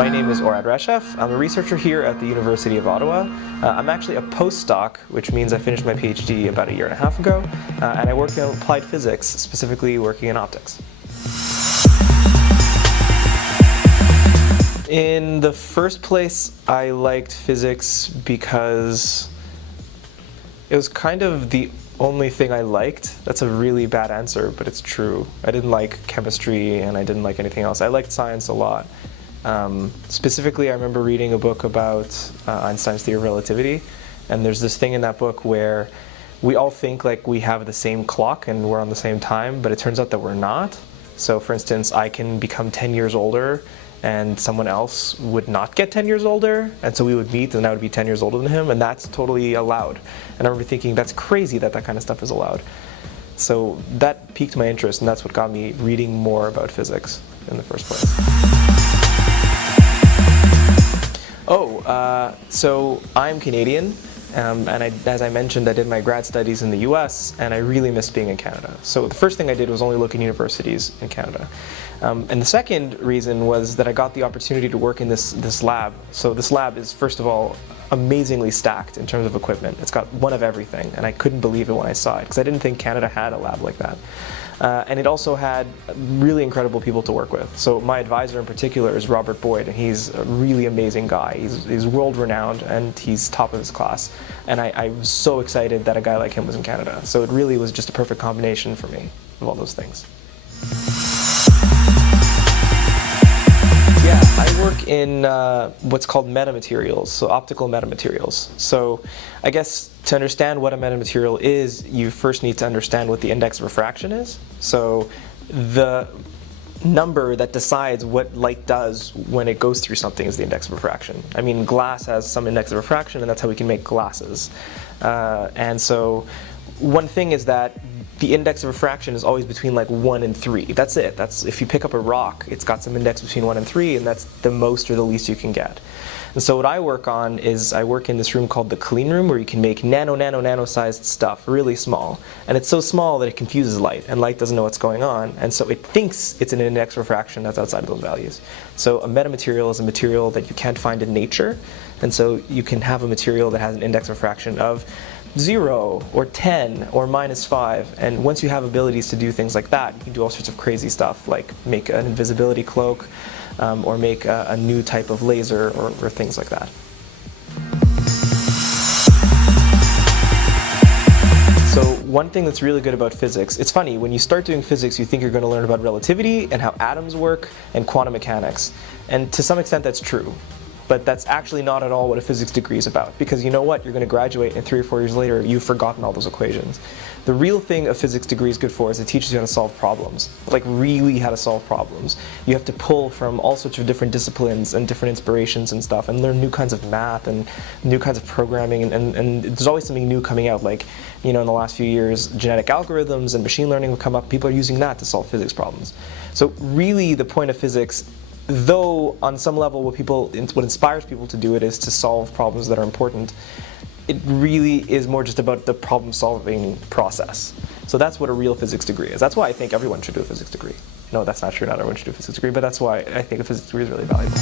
My name is Orad Reshef. I'm a researcher here at the University of Ottawa. I'm actually a postdoc, which means I finished my PhD about a year and a half ago, and I work in applied physics, specifically working in optics. In the first place, I liked physics because it was kind of the only thing I liked. That's a really bad answer, but it's true. I didn't like chemistry and I didn't like anything else. I liked science a lot. Specifically, I remember reading a book about Einstein's theory of relativity, and there's this thing in that book where we all think like we have the same clock and we're on the same time, but it turns out that we're not. So for instance, I can become 10 years older and someone else would not get 10 years older, and so we would meet and I would be 10 years older than him, and that's totally allowed. And I remember thinking, that's crazy that that kind of stuff is allowed. So that piqued my interest, and that's what got me reading more about physics in the first place. So I'm Canadian, and as I mentioned, I did my grad studies in the US, and I really missed being in Canada. So the first thing I did was only look in universities in Canada. And the second reason was that I got the opportunity to work in this lab. So this lab is, first of all, amazingly stacked in terms of equipment. It's got one of everything, and I couldn't believe it when I saw it, because I didn't think Canada had a lab like that. And it also had really incredible people to work with. So my advisor in particular is Robert Boyd, and he's a really amazing guy. He's world-renowned, and he's top of his class. And I was so excited that a guy like him was in Canada. So it really was just a perfect combination for me of all those things. Yeah, I work in what's called metamaterials, so optical metamaterials. So I guess to understand what a metamaterial is, you first need to understand what the index of refraction is. So the number that decides what light does when it goes through something is the index of refraction. I mean, glass has some index of refraction, and that's how we can make glasses. And so one thing is that the index of refraction is always between like 1 and 3. That's it. That's if you pick up a rock, it's got some index between 1 and 3, and that's the most or the least you can get. And so what I work on is I work in this room called the clean room, where you can make nano sized stuff, really small. And it's so small that it confuses light, and light doesn't know what's going on, and so it thinks it's an index of refraction that's outside of those values. So a metamaterial is a material that you can't find in nature, and so you can have a material that has an index of refraction of 0 or 10 or -5, and once you have abilities to do things like that, you can do all sorts of crazy stuff, like make an invisibility cloak or make a new type of laser or things like that. So one thing that's really good about physics, it's funny, when you start doing physics, you think you're going to learn about relativity and how atoms work and quantum mechanics, and to some extent that's true. But that's actually not at all what a physics degree is about, because you know what? You're going to graduate, and 3 or 4 years later, you've forgotten all those equations. The real thing a physics degree is good for is it teaches you how to solve problems, like really how to solve problems. You have to pull from all sorts of different disciplines and different inspirations and stuff, and learn new kinds of math and new kinds of programming, and there's always something new coming out. Like, you know, in the last few years, genetic algorithms and machine learning have come up. People are using that to solve physics problems. So really, the point of physics, though on some level what inspires people to do it is to solve problems that are important, it really is more just about the problem-solving process. So that's what a real physics degree is. That's why I think everyone should do a physics degree. No, that's not true, not everyone should do a physics degree, but that's why I think a physics degree is really valuable.